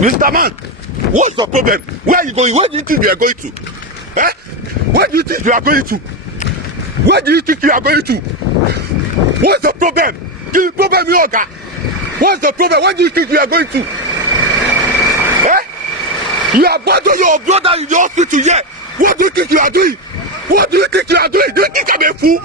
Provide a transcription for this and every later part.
Mr. Man, what's the problem? Where are you going? Where do you think you are going to? Eh? Where do you think you are going to? Where do you think you are going to? What's the problem? The problem, Yoga. What's the problem? Where do you think you are going to? Eh? You abandoned your brother in the hospital here. What do you think you are doing? What do you think you are doing? Do you think I'm a fool?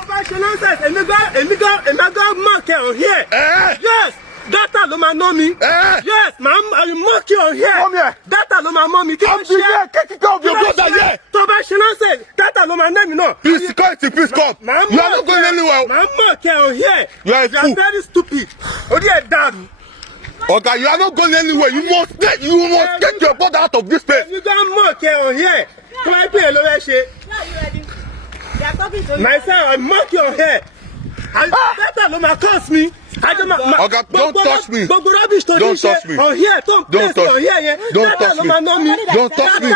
Here. Yes. Data lo ma know me. Yes, ma'am, I mock you on here. Come here. Data lo ma know me. Come here. Take care of your brother here. Data lo ma know me no. Please, security, please come. You are not going anywhere. Ma'am, mock you on here. You are a fool. You are very stupid. Odi e dad. Okay, you are not going anywhere. You must get your brother out of this place. You don't mock you on here. Come on, play low shit. Myself, I mock you on here. Data lo ma cost me. Okay, don't touch me. Don't touch me. On here, don't touch me. Don't touch me. Don't touch me.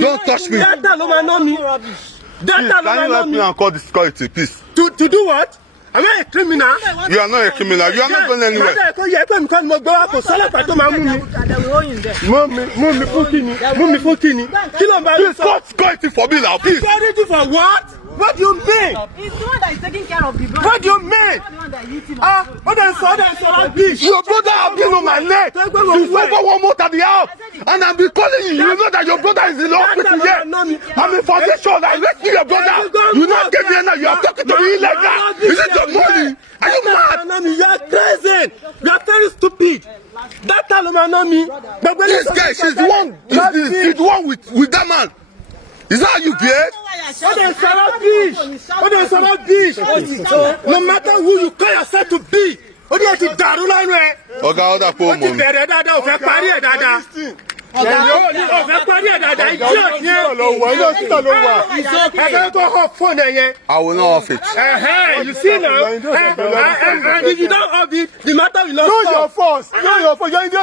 Don't touch me. Data lo ma know me. Data lo ma Can you know help me me. and call the security, please? To do what? Am I a criminal? You are not a criminal. You are not going anywhere. Please call security for me now, please. Security for what? What do you mean? He's the one that is taking care of the brother. What do you mean? Your brother has been on my neck. He's over 1 month at the house. And I've been calling you. You know that your brother is in the hospital here. I'm in foundation. I rescue your brother. You not get me now. You are talking to me illegal. Is it your money? Are you mad? You are crazy. You are very stupid. That me. This guy, she's the one. She's the one with that man. Is that how you get? No matter who you call yourself to be. Okay, other poor mom. You see now, and if you don't have it, the matter will not stop. Know your force. Know your force. You're in the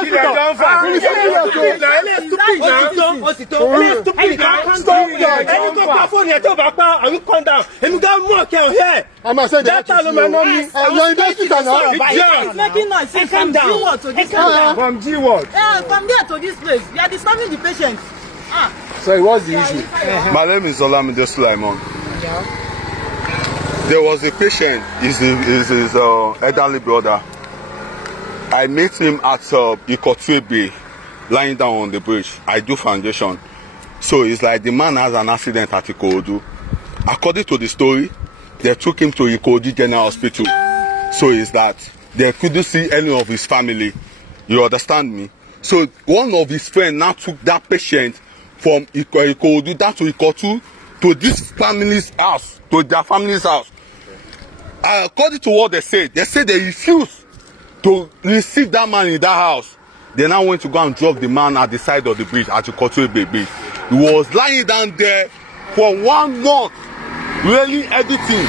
From G-Word. From there to this place, you are disturbing the patient. Sorry, what's the issue? My name is Olamide Sulaiman. There was a patient, his elderly brother. I met him at Ikotue Bay, lying down on the bridge. I do foundation. So it's like the man has an accident at Ikorodu. According to the story, they took him to Ikorodu General Hospital. So it's that they couldn't see any of his family. You understand me? So one of his friends now took that patient from Ikorodu down to Ikotu to this family's house, to their family's house. According to what they said they refused to receive that man in that house. They now went to go and drop the man at the side of the bridge at Ikotu Bay. He was lying down there for 1 month, really everything.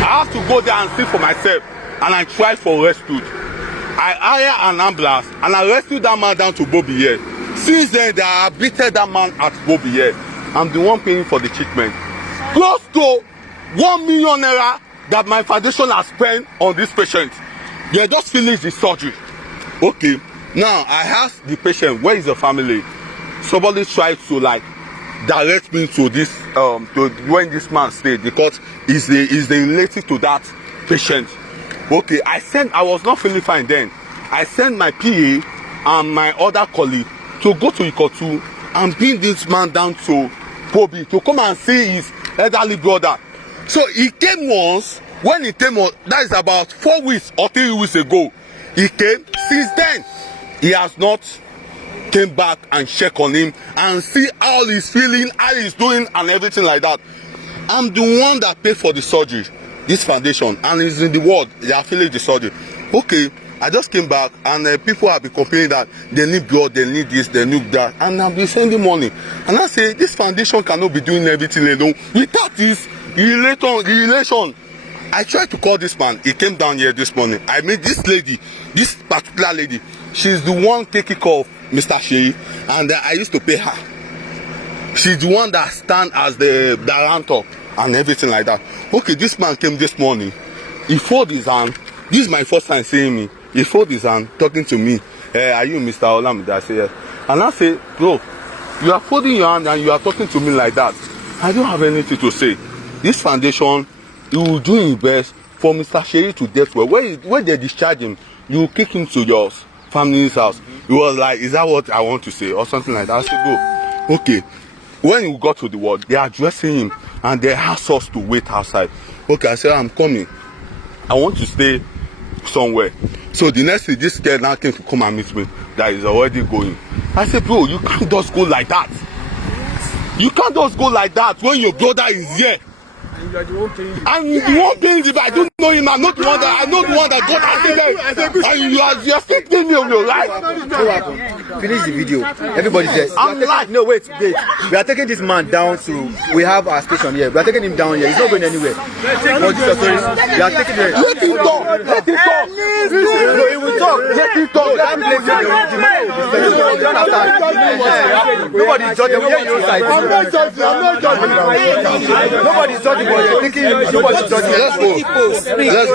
I have to go there and see for myself, and I tried for rescue. I hired an ambulance and I rescued that man down to Bobiye. Since then, they have beaten that man at Bobiye. I'm the one paying for the treatment. Close to 1 million naira that my foundation has spent on this patient. They just finished the surgery. Okay, now I asked the patient, where is the family? Somebody tried to direct me to this to when this man stayed, because he's related to that patient. Okay, I was not feeling fine then. I sent my PA and my other colleague to go to Ikotu and bring this man down to Bobi to come and see his elderly brother. So he came once. When he came, that is about 4 weeks or 3 weeks ago. He came. Since then, he has not came back and check on him and see how he's feeling, how he's doing, and everything like that. I'm the one that paid for the surgery, this foundation, and it's in the ward. They are filling the surgery. Okay, I just came back, and people have been complaining that they need blood, they need this, they need that, and I've been sending money. And I say this foundation cannot be doing everything alone without this relation. I tried to call this man. He came down here this morning. I met this lady, this particular lady. She's the one taking care of Mr. Shei, and I used to pay her. She's the one that stand as the guarantor and everything like that. Okay, this man came this morning. He folded his hand. This is my first time seeing me. He folded his hand, talking to me. Are you Mr. Olamide? I say yes. And I say, bro, you are folding your hand and you are talking to me like that. I don't have anything to say. This foundation, you will do your best for Mr. Sherry to death well. When they discharge him, you will kick him to your family's house. He was like, is that what I want to say? Or something like that. I said, bro, okay. When we got to the ward, they are dressing him and they asked us to wait outside. Okay, I said, I'm coming. I want to stay somewhere. So the next day, this girl now came to come and meet me. That is already going. I said, bro, you can't just go like that. You can't just go like that when your brother is here. And you are the one paying the I'm the one paying the bill. I don't know him. I'm not the one that got accident. And you are still paying me of your life. Finish the video. Everybody says. I'm like, No, wait. We are taking this man down to. We have our station here. We are taking him down here. He's not going anywhere. For this authority, we are taking him. let him talk. Let him talk. No, he will talk. Let him talk. That place nobody is judging. We hear your side. I'm not judging. Nobody is judging. Nobody is judging. Let's go. Let's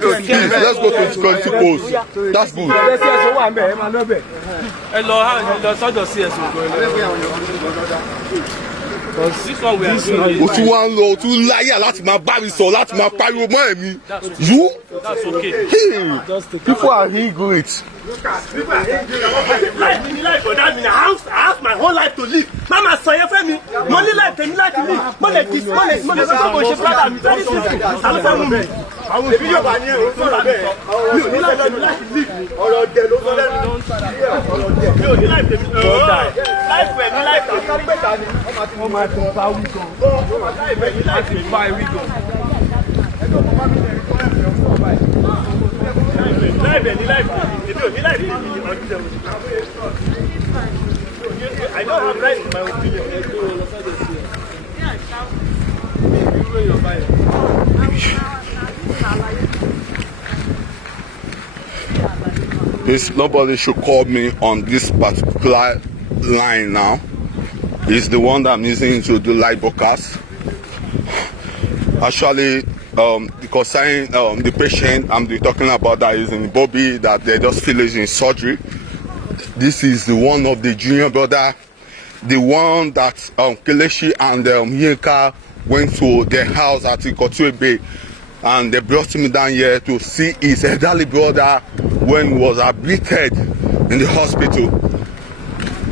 go, please. Let's go to security post. That's good. sọ́dọ̀ CSO this one we are doing. O tún wá ń lọ, o tún láyà láti máa bá mi sọ, láti máa pariwo mọ́ ẹ̀mí. You? That's okay. Hey, people are really great. Life in life for that, I have my whole life to live. Mama sọ yẹn fẹ́ mi, mo ní life tèmi láti live. Mo lè fi sọ́kò ṣe brother mi very simple. Àwọn fẹ́ mú mi. Àwọn èmi yóò bá ní ẹ̀rọ tó rà bẹ́ẹ̀. Mi ò ní life tèmi láti live. Ọ̀rọ̀ dẹ̀ ló sọ lẹ́nu. Mi ò ní life tèmi. Life ẹ̀ ní life tèmi. Wọ́n máa tún bá wí gan. Life ẹ̀ ní life tèmi. Life ẹ̀ ní life tèmi. I don't have right in my opinion. Please, nobody should call me on this particular line now. It's the one that I'm using to do live broadcast. Actually, concerning the patient I'm talking about that is in Bobby, that they just finished in surgery. This is the one of the junior brother, the one that Kelechi and Yinka went to their house at Ikotu Bay, and they brought him down here to see his elderly brother when he was admitted in the hospital.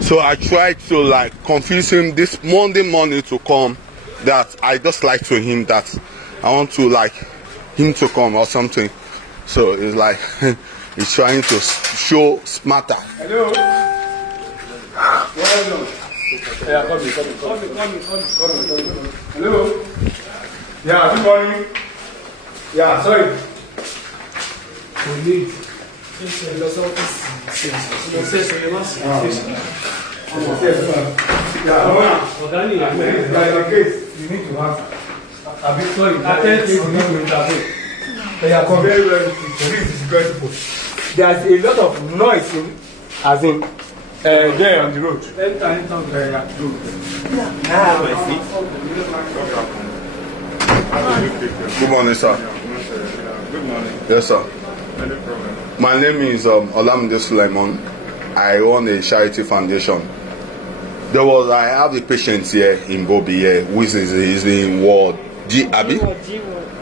So I tried to confuse him this Monday morning to come, that I just lied to him that I want to him to come or something. So it's like he's trying to show smarter. Hello. Yeah, come. Hello. Yeah, good morning. Yeah, sorry. You need to answer. A bit sorry. Attention, you need to intervene. They are very well security. There's a lot of noise there on the road. Good morning, sir. Good morning. Yes, sir. Any problem? My name is Olamide Suleiman. I run a charity foundation. I have a patient here in Bobby here, which is in Ward G, Abi?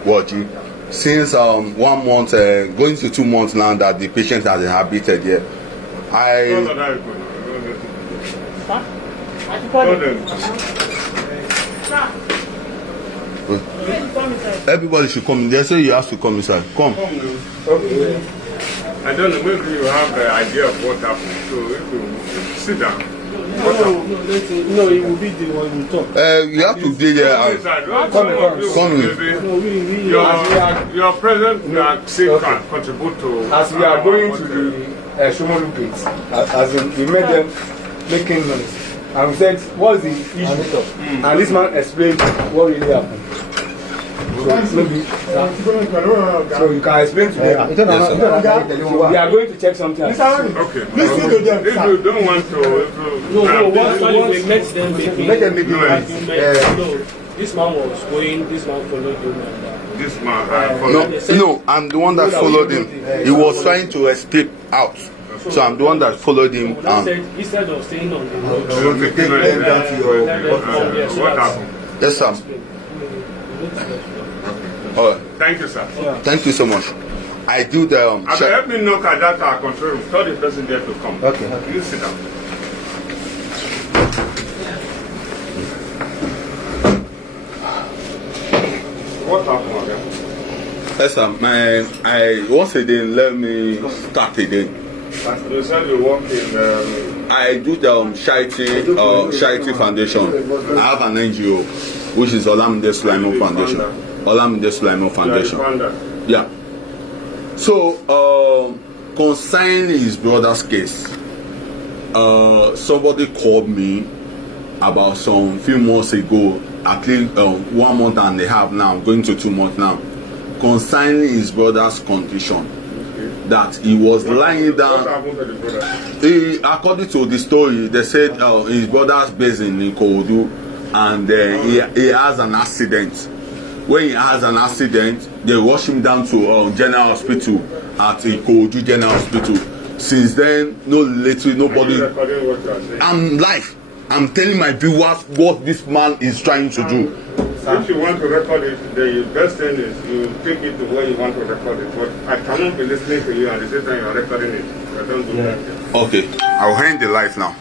Ward G. Since 1 month, going to 2 months now that the patient has inhabited here. Everybody should come in. They say you have to come inside. Come. Okay. I don't know, maybe you have the idea of what happened. So if you sit down. No, it will be the one we talk. You have to dig here. Come in. Your presence can contribute to. As we are going to the Shomolu Gate, as in we made them making noise. And we said, what's the issue? And this man explained what really happened. So maybe, so you can explain to them. Yes, we are going to check something. Okay. Listen to them. If you don't want to. Let them make noise. This man was going, this man followed him. This man followed him. No, I'm the one that followed him. He was trying to escape out. So I'm the one that followed him. That said, instead of staying on the road, You take them down to your. What happened? Yes, sir. All right. Thank you, sir. Thank you so much. I do the Okay, help me knock at that control room. Tell the person there to come. Okay. You sit down. What happened again? Yes, sir. I once again let me start again. You said you work in I do the Charity Foundation. I have an NGO, which is Olamide Sulaiman Foundation. Olamide Sulaiman Foundation. Yeah. So, concerning his brother's case, somebody called me about some few months ago, at least 1 month and a half now, going to 2 months now, concerning his brother's condition. That he was lying down. What happened to the brother? According to the story, they said his brother's based in Ikorodu, and he has an accident. When he has an accident, they rush him down to General Hospital at Ikorodu General Hospital. Since then, nobody. I'm live. I'm telling my viewers what this man is trying to do. If you want to record it, the best thing is you take it to where you want to record it. But I cannot be listening to you and at the same time you are recording it. I don't do that. Okay, I'll end the live now.